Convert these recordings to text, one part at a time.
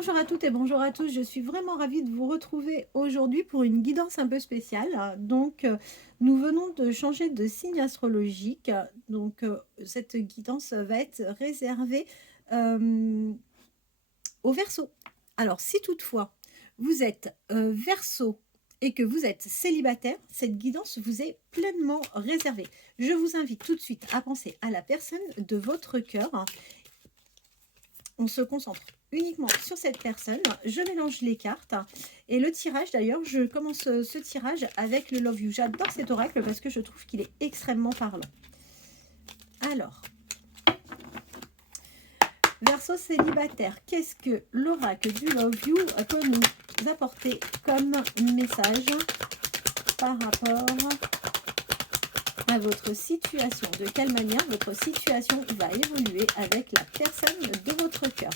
Bonjour à toutes et bonjour à tous, je suis vraiment ravie de vous retrouver aujourd'hui pour une guidance un peu spéciale. Nous venons de changer de signe astrologique. Cette guidance va être réservée euh, au Verseau. Alors, si toutefois vous êtes Verseau et que vous êtes célibataire, cette guidance vous est pleinement réservée. Je vous invite tout de suite à penser à la personne de votre cœur. On se concentre uniquement sur cette personne. Je mélange les cartes. Et le tirage, d'ailleurs, je commence ce tirage avec le Love You. J'adore cet oracle parce que je trouve qu'il est extrêmement parlant. Alors, Verseau célibataire, qu'est-ce que l'oracle du Love You peut nous apporter comme message par rapport à votre situation? De quelle manière votre situation va évoluer avec la personne de votre cœur?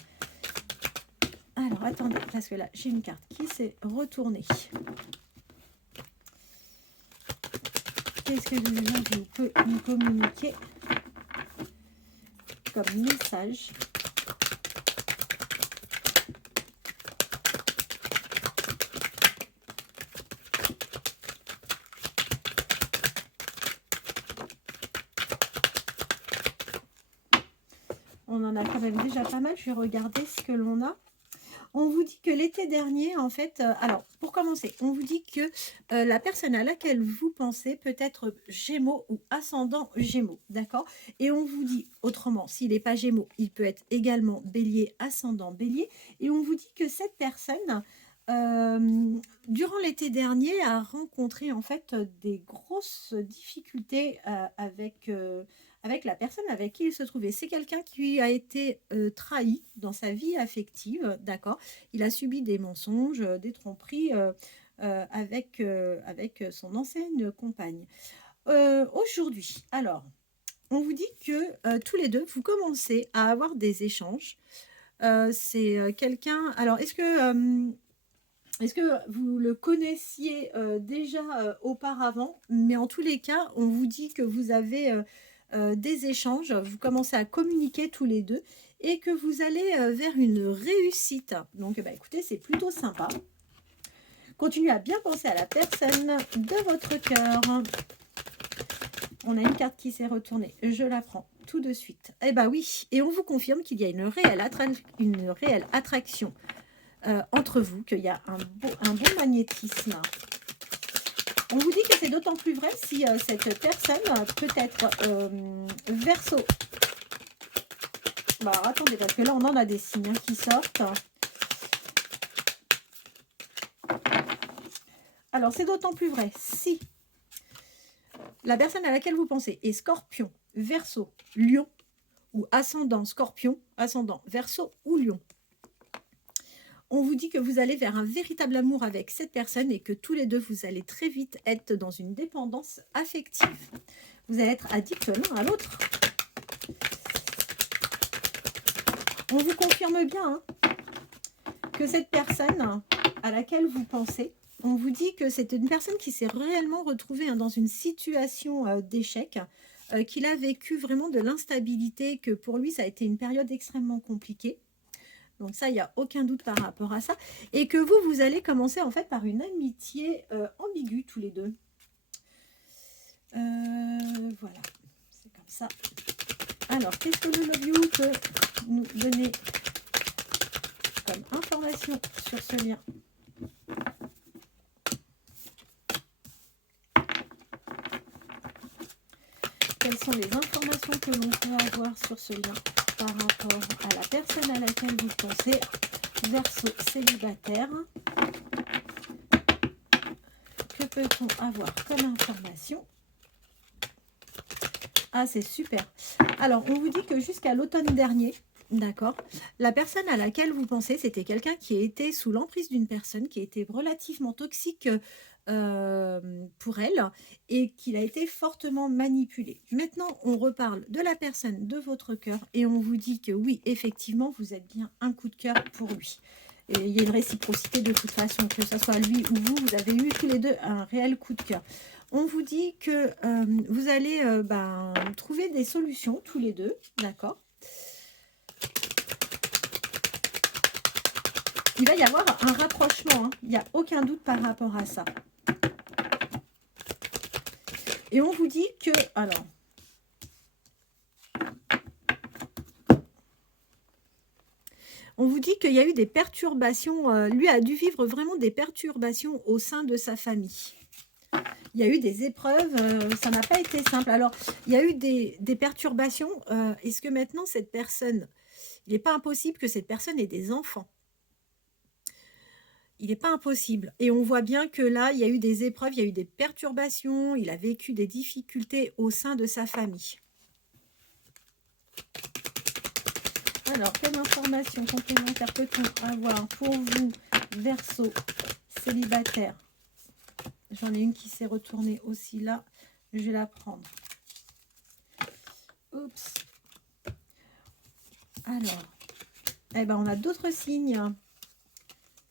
Alors, attendez, parce que là, j'ai une carte qui s'est retournée. Qu'est-ce que le Love peut nous communiquer comme message? On en a quand même déjà pas mal. Je vais regarder ce que l'on a. On vous dit que l'été dernier, en fait, alors pour commencer, on vous dit que la personne à laquelle vous pensez peut être Gémeaux ou ascendant Gémeaux, d'accord? Et on vous dit autrement, s'il n'est pas Gémeaux, il peut être également Bélier, ascendant Bélier. Et on vous dit que cette personne, durant l'été dernier, a rencontré en fait des grosses difficultés avec la personne avec qui il se trouvait. C'est quelqu'un qui a été trahi dans sa vie affective, d'accord? Il a subi des mensonges, des tromperies avec son ancienne compagne. Aujourd'hui, alors, on vous dit que tous les deux, vous commencez à avoir des échanges. C'est quelqu'un... Alors, est-ce que vous le connaissiez déjà auparavant? Mais en tous les cas, on vous dit que vous avez des échanges, vous commencez à communiquer tous les deux et que vous allez vers une réussite. Donc, bah, écoutez, c'est plutôt sympa. Continuez à bien penser à la personne de votre cœur. On a une carte qui s'est retournée. Je la prends tout de suite. Eh bien oui, et on vous confirme qu'il y a une réelle attraction entre vous, qu'il y a un bon magnétisme. On vous dit que c'est d'autant plus vrai si cette personne peut être Verseau. Bah, attendez, parce que là, on en a des signes qui sortent. Alors, c'est d'autant plus vrai si la personne à laquelle vous pensez est Scorpion, Verseau, Lion, ou ascendant Scorpion, ascendant Verseau ou Lion. On vous dit que vous allez vers un véritable amour avec cette personne et que tous les deux, vous allez très vite être dans une dépendance affective. Vous allez être addicts l'un à l'autre. On vous confirme bien que cette personne à laquelle vous pensez, on vous dit que c'est une personne qui s'est réellement retrouvée dans une situation d'échec, qu'il a vécu vraiment de l'instabilité, que pour lui, ça a été une période extrêmement compliquée. Donc ça, il n'y a aucun doute par rapport à ça. Et que vous allez commencer en fait par une amitié ambiguë tous les deux. Voilà, c'est comme ça. Alors, qu'est-ce que le Love You peut nous donner comme information sur ce lien? Quelles sont les informations que l'on peut avoir sur ce lien par rapport à la personne à laquelle vous pensez, Verseau célibataire? Que peut-on avoir comme information? Ah, c'est super. Alors, on vous dit que jusqu'à l'automne dernier, d'accord, la personne à laquelle vous pensez, c'était quelqu'un qui était sous l'emprise d'une personne qui était relativement toxique pour elle et qu'il a été fortement manipulé. Maintenant, on reparle de la personne de votre cœur et on vous dit que oui, effectivement, vous êtes bien un coup de cœur pour lui. Et il y a une réciprocité de toute façon, que ce soit lui ou vous, vous avez eu tous les deux un réel coup de cœur. On vous dit que vous allez trouver des solutions tous les deux, d'accord? il va y avoir un rapprochement, hein. Il n'y a aucun doute par rapport à ça. Et on vous dit que, alors, on vous dit qu'il y a eu des perturbations, lui a dû vivre vraiment des perturbations au sein de sa famille. Il y a eu des épreuves, ça n'a pas été simple. Alors, il y a eu des perturbations. Est-ce que maintenant, cette personne, il n'est pas impossible que cette personne ait des enfants? Il n'est pas impossible. Et on voit bien que là, il y a eu des épreuves, il y a eu des perturbations, il a vécu des difficultés au sein de sa famille. Alors, quelle information complémentaire peut-on avoir pour vous, Verseau, célibataire? J'en ai une qui s'est retournée aussi là. Je vais la prendre. Oups. Alors, eh ben, on a d'autres signes.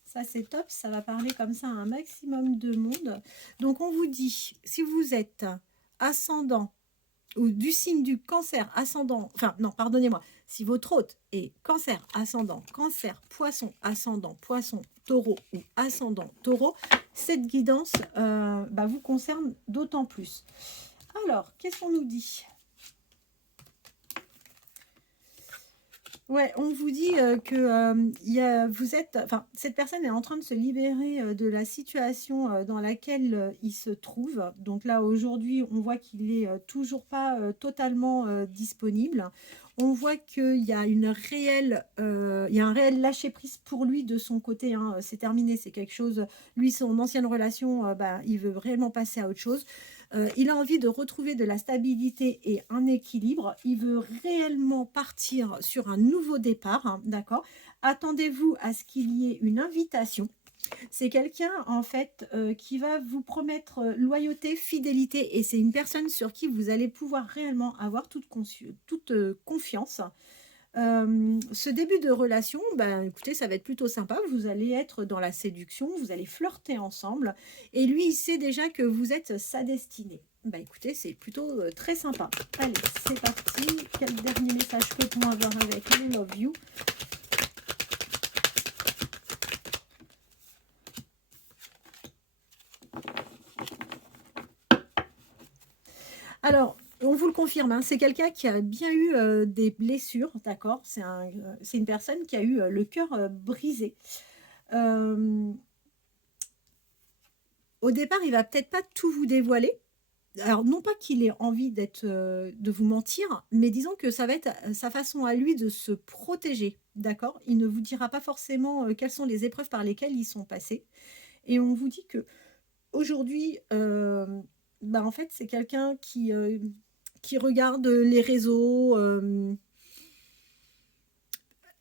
Ça, c'est top. Ça va parler comme ça à un maximum de monde. Donc, on vous dit, si vous êtes ascendant ou du signe du cancer ascendant, enfin, non, pardonnez-moi, si votre hôte est cancer ascendant, cancer, poisson, ascendant, poisson, taureau ou ascendant, taureau, cette guidance vous concerne d'autant plus. Alors, qu'est-ce qu'on nous dit? Ouais, on vous dit que vous êtes, enfin, cette personne est en train de se libérer de la situation dans laquelle il se trouve. Donc là, aujourd'hui, on voit qu'il est toujours pas totalement disponible. On voit qu'il y a il y a un réel lâcher prise pour lui de son côté, hein. C'est terminé, c'est quelque chose. Lui, son ancienne relation, il veut vraiment passer à autre chose. Il a envie de retrouver de la stabilité et un équilibre. Il veut réellement partir sur un nouveau départ, hein, d'accord? Attendez-vous à ce qu'il y ait une invitation. C'est quelqu'un, en fait, qui va vous promettre loyauté, fidélité, et c'est une personne sur qui vous allez pouvoir réellement avoir toute confiance. Ce début de relation, écoutez, ça va être plutôt sympa. Vous allez être dans la séduction, vous allez flirter ensemble. Et lui, il sait déjà que vous êtes sa destinée. Écoutez, c'est plutôt très sympa. Allez, c'est parti. Quel dernier message peut-on avoir avec les Love You? Alors, on vous le confirme, hein, c'est quelqu'un qui a bien eu des blessures, d'accord? C'est une personne qui a eu le cœur brisé. Au départ, il va peut-être pas tout vous dévoiler. Alors, non pas qu'il ait envie de vous mentir, mais disons que ça va être sa façon à lui de se protéger, d'accord? Il ne vous dira pas forcément quelles sont les épreuves par lesquelles ils sont passés. Et on vous dit que aujourd'hui, en fait, c'est quelqu'un qui regarde les réseaux.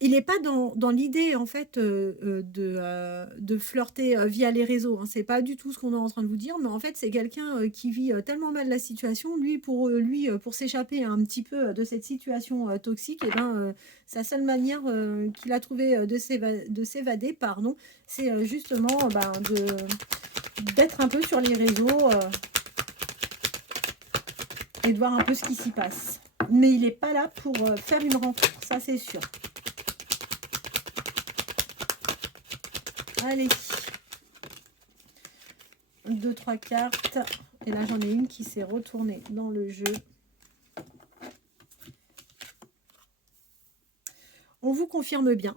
Il n'est pas dans l'idée, en fait, de flirter via les réseaux, hein. C'est pas du tout ce qu'on est en train de vous dire, mais en fait, c'est quelqu'un qui vit tellement mal la situation. Lui, pour s'échapper un petit peu de cette situation toxique, sa seule manière qu'il a trouvé de s'évader, pardon, c'est justement d'être un peu sur les réseaux et de voir un peu ce qui s'y passe. Mais il n'est pas là pour faire une rencontre, ça c'est sûr. Allez, 2, 3 cartes. Et là, j'en ai une qui s'est retournée dans le jeu. On vous confirme bien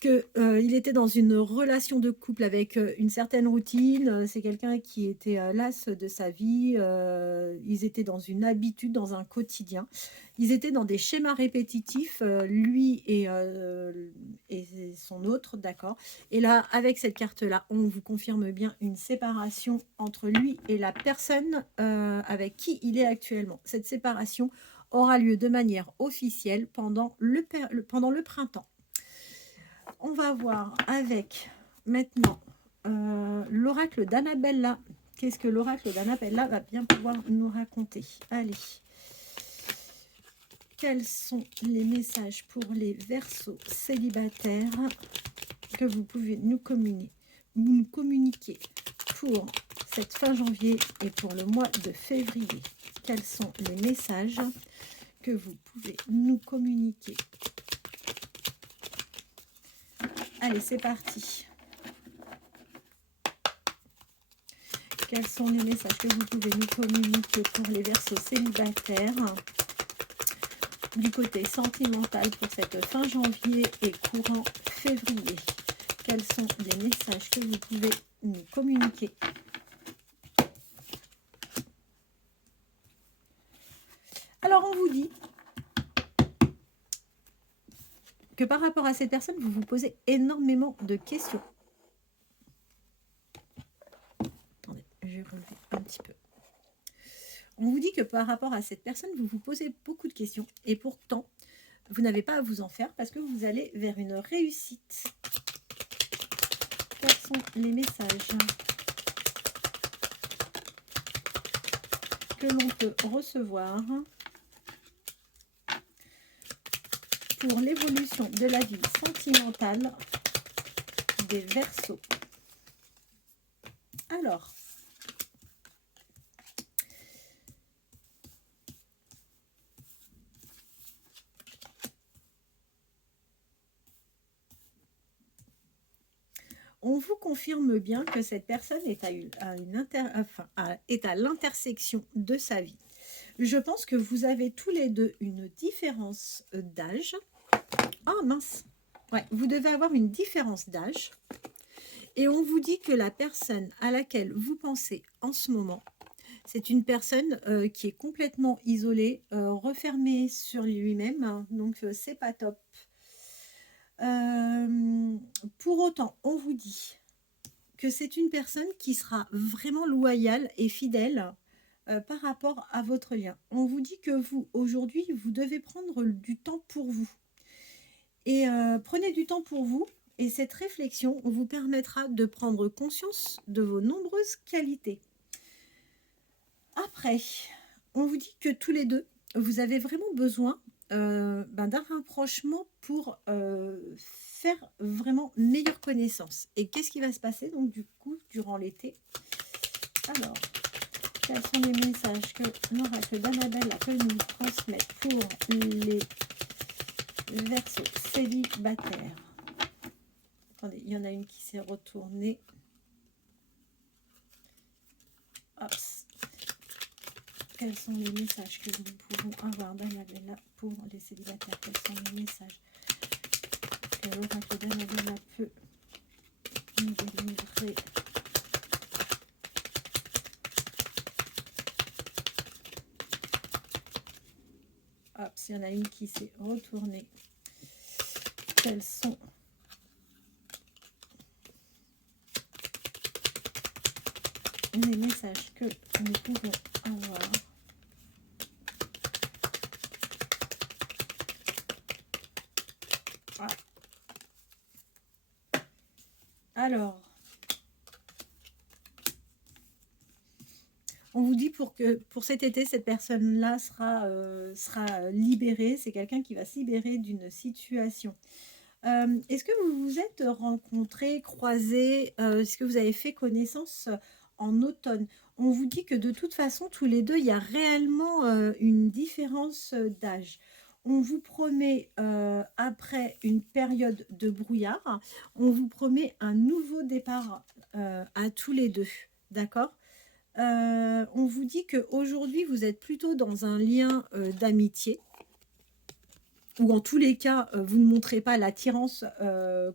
qu'il était dans une relation de couple avec une certaine routine. C'est quelqu'un qui était las de sa vie. Ils étaient dans une habitude, dans un quotidien. Ils étaient dans des schémas répétitifs, lui et son autre, d'accord. Et là, avec cette carte-là, on vous confirme bien une séparation entre lui et la personne avec qui il est actuellement. Cette séparation aura lieu de manière officielle pendant le printemps. On va voir avec maintenant l'oracle d'Annabella. Qu'est-ce que l'oracle d'Annabella va bien pouvoir nous raconter? Allez. Quels sont les messages pour les Verseaux célibataires que vous pouvez nous communiquer pour cette fin janvier et pour le mois de février? Quels sont les messages que vous pouvez nous communiquer Allez, c'est parti. Quels sont les messages que vous pouvez nous communiquer pour les Verseaux célibataires du côté sentimental pour cette fin janvier et courant février? Quels sont les messages que vous pouvez nous communiquer? Alors, on vous dit que par rapport à cette personne, vous vous posez énormément de questions. Attendez, je vais relever un petit peu. On vous dit que par rapport à cette personne, vous vous posez beaucoup de questions et pourtant, vous n'avez pas à vous en faire parce que vous allez vers une réussite. Quels sont les messages que l'on peut recevoir pour l'évolution de la vie sentimentale des Verseaux? Alors, on vous confirme bien que cette personne est à l'intersection de sa vie. Je pense que vous avez tous les deux une différence d'âge. Ah mince, ouais, vous devez avoir une différence d'âge. Et on vous dit que la personne à laquelle vous pensez en ce moment, c'est une personne qui est complètement isolée, refermée sur lui-même, hein, donc c'est pas top. Pour autant, on vous dit que c'est une personne qui sera vraiment loyale et fidèle par rapport à votre lien. On vous dit que vous, aujourd'hui, vous devez prendre du temps pour vous. Et prenez du temps pour vous. Et cette réflexion vous permettra de prendre conscience de vos nombreuses qualités. Après, on vous dit que tous les deux, vous avez vraiment besoin d'un rapprochement pour faire vraiment meilleure connaissance. Et qu'est-ce qui va se passer donc du coup durant l'été? Alors, quels sont les messages que l'oracle d'Annabelle peut nous transmettre pour les Verseaux célibataires? Attendez, il y en a une qui s'est retournée. Hop. Quels sont les messages que nous pouvons avoir d'Annabelle pour les célibataires? Quels sont les messages que l'oracle d'Annabelle peut nous délivrer? Hop, il y en a une qui s'est retournée. Quels sont les messages que nous pouvons avoir? Ah. Alors, on vous dit pour cet été, cette personne-là sera libérée. C'est quelqu'un qui va se libérer d'une situation. Est-ce que vous vous êtes rencontrés, croisés, est-ce que vous avez fait connaissance en automne? On vous dit que de toute façon, tous les deux, il y a réellement une différence d'âge. On vous promet, après une période de brouillard, on vous promet un nouveau départ à tous les deux. D'accord? On vous dit qu'aujourd'hui, vous êtes plutôt dans un lien d'amitié. Ou en tous les cas, vous ne montrez pas l'attirance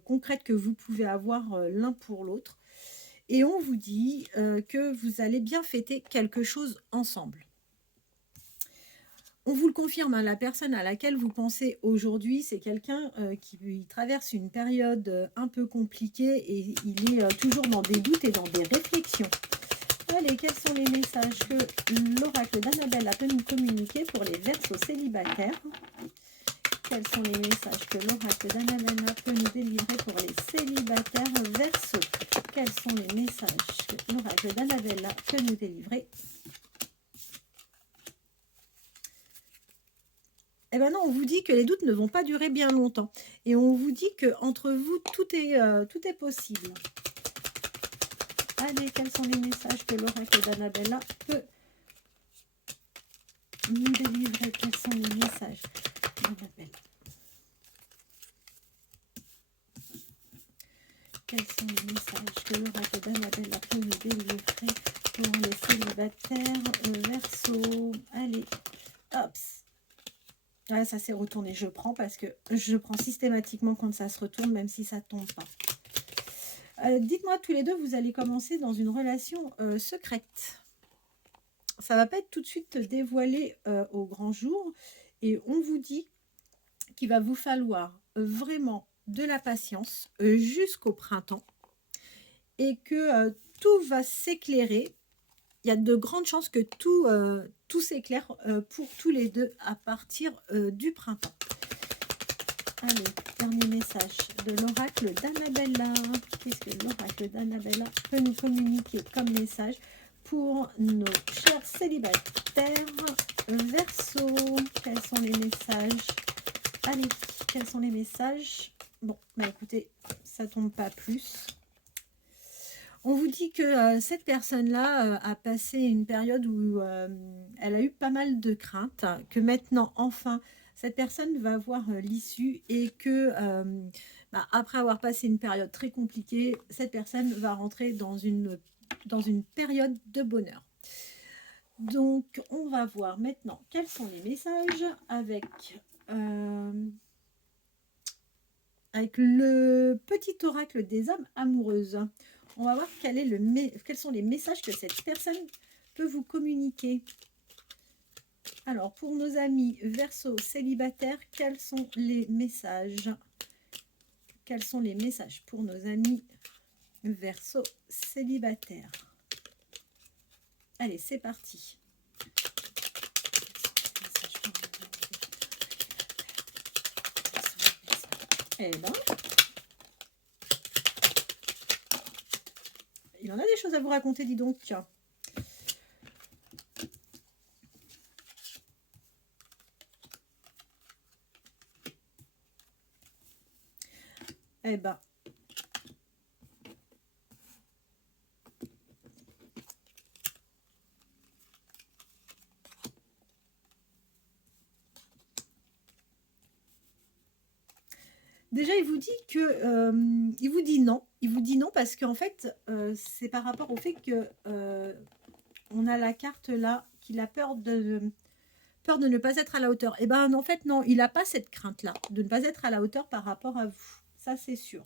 concrète que vous pouvez avoir l'un pour l'autre. Et on vous dit que vous allez bien fêter quelque chose ensemble. On vous le confirme, hein, la personne à laquelle vous pensez aujourd'hui, c'est quelqu'un qui traverse une période un peu compliquée et il est toujours dans des doutes et dans des réflexions. Allez, quels sont les messages que l'oracle d'Annabelle peut nous communiquer pour les Verseaux célibataires? Quels sont les messages que l'oracle d'Annabelle peut nous délivrer pour les célibataires Verseaux? Quels sont les messages que l'oracle d'Annabelle peut nous délivrer? Eh bien non, on vous dit que les doutes ne vont pas durer bien longtemps. Et on vous dit qu'entre vous, tout est possible. Allez, quels sont les messages que l'oracle d'Annabelle peut nous délivrer? Quels sont les messages d'Annabelle? Quels sont les messages que l'oracle d'Annabelle a peut nous délivrer pour les célibataires Verseau? Allez, hop. Ah, ça s'est retourné. Je prends parce que je prends systématiquement quand ça se retourne, même si ça ne tombe pas. Dites-moi tous les deux, vous allez commencer dans une relation secrète. Ça ne va pas être tout de suite dévoilé au grand jour. Et on vous dit qu'il va vous falloir vraiment de la patience jusqu'au printemps. Et que tout va s'éclairer. Il y a de grandes chances que tout s'éclaire pour tous les deux à partir du printemps. Allez, dernier message de l'oracle d'Annabella. Qu'est-ce que l'oracle d'Annabella peut nous communiquer comme message pour nos chers célibataires Verseau? Quels sont les messages? Allez, quels sont les messages? Bon, bah écoutez, ça tombe pas plus. On vous dit que cette personne-là a passé une période où elle a eu pas mal de craintes, que maintenant, enfin, cette personne va voir l'issue et que, après avoir passé une période très compliquée, cette personne va rentrer dans une période de bonheur. Donc, on va voir maintenant quels sont les messages avec le petit oracle des âmes amoureuses. On va voir quels sont les messages que cette personne peut vous communiquer. Alors, pour nos amis Verseau célibataires, quels sont les messages? Quels sont les messages pour nos amis Verseau célibataires? Allez, c'est parti. Eh ben, il en a des choses à vous raconter, dis donc. Eh ben, déjà, il vous dit que il vous dit non. Il vous dit non parce qu'en fait, c'est par rapport au fait que on a la carte là qu'il a peur de ne pas être à la hauteur. Et ben en fait non, il n'a pas cette crainte là de ne pas être à la hauteur par rapport à vous. Ça c'est sûr.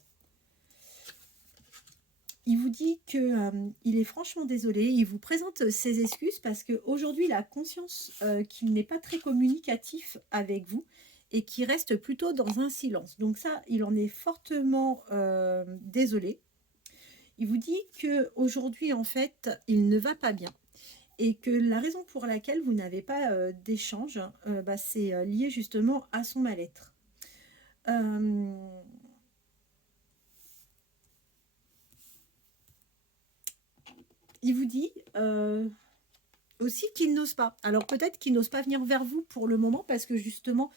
Il vous dit que il est franchement désolé. Il vous présente ses excuses parce qu'aujourd'hui il a conscience qu'il n'est pas très communicatif avec vous et qui reste plutôt dans un silence. Donc ça, il en est fortement désolé. Il vous dit qu'aujourd'hui, en fait, il ne va pas bien et que la raison pour laquelle vous n'avez pas d'échange, c'est lié justement à son mal-être. Il vous dit aussi qu'il n'ose pas. Alors peut-être qu'il n'ose pas venir vers vous pour le moment parce que justement,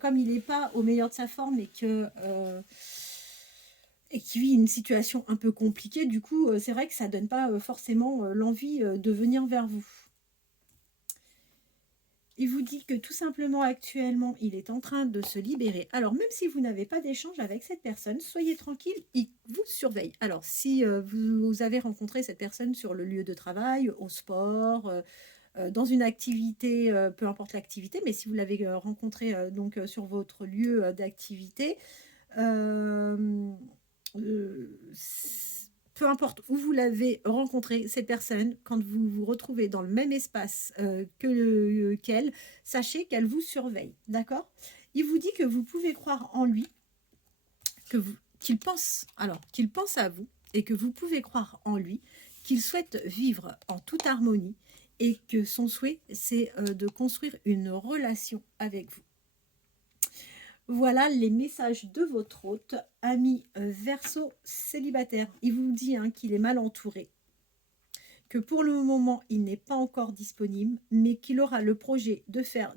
comme il n'est pas au meilleur de sa forme et qu'il vit une situation un peu compliquée, du coup, c'est vrai que ça ne donne pas forcément l'envie de venir vers vous. Il vous dit que tout simplement actuellement, il est en train de se libérer. Alors même si vous n'avez pas d'échange avec cette personne, soyez tranquille, il vous surveille. Alors si vous avez rencontré cette personne sur le lieu de travail, au sport, dans une activité, peu importe l'activité, mais si vous l'avez rencontré donc sur votre lieu d'activité, peu importe où vous l'avez rencontré, cette personne, quand vous vous retrouvez dans le même espace qu'elle, sachez qu'elle vous surveille, d'accord? Il vous dit que vous pouvez croire en lui, qu'il pense à vous et que vous pouvez croire en lui, qu'il souhaite vivre en toute harmonie et que son souhait, c'est de construire une relation avec vous. Voilà les messages de votre hôte, ami Verseau célibataire. Il vous dit qu'il est mal entouré, que pour le moment, il n'est pas encore disponible, mais qu'il aura le projet de faire,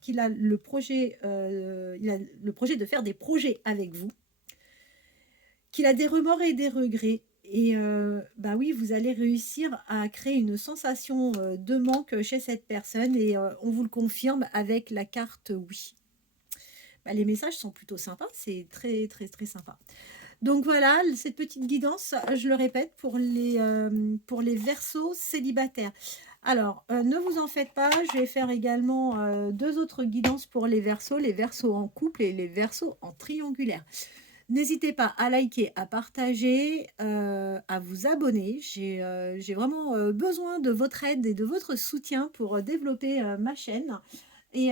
qu'il a le projet, de faire des projets avec vous, qu'il a des remords et des regrets. Et oui, vous allez réussir à créer une sensation de manque chez cette personne et on vous le confirme avec la carte oui. Les messages sont plutôt sympas, c'est très très très sympa. Donc voilà, cette petite guidance, je le répète, pour les Verseaux célibataires. Alors, ne vous en faites pas, je vais faire également 2 autres guidances pour les Verseaux en couple et les Verseaux en triangulaire. N'hésitez pas à liker, à partager, à vous abonner. J'ai vraiment, besoin de votre aide et de votre soutien pour, développer, ma chaîne et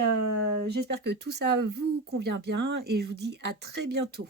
j'espère que tout ça vous convient bien et je vous dis à très bientôt.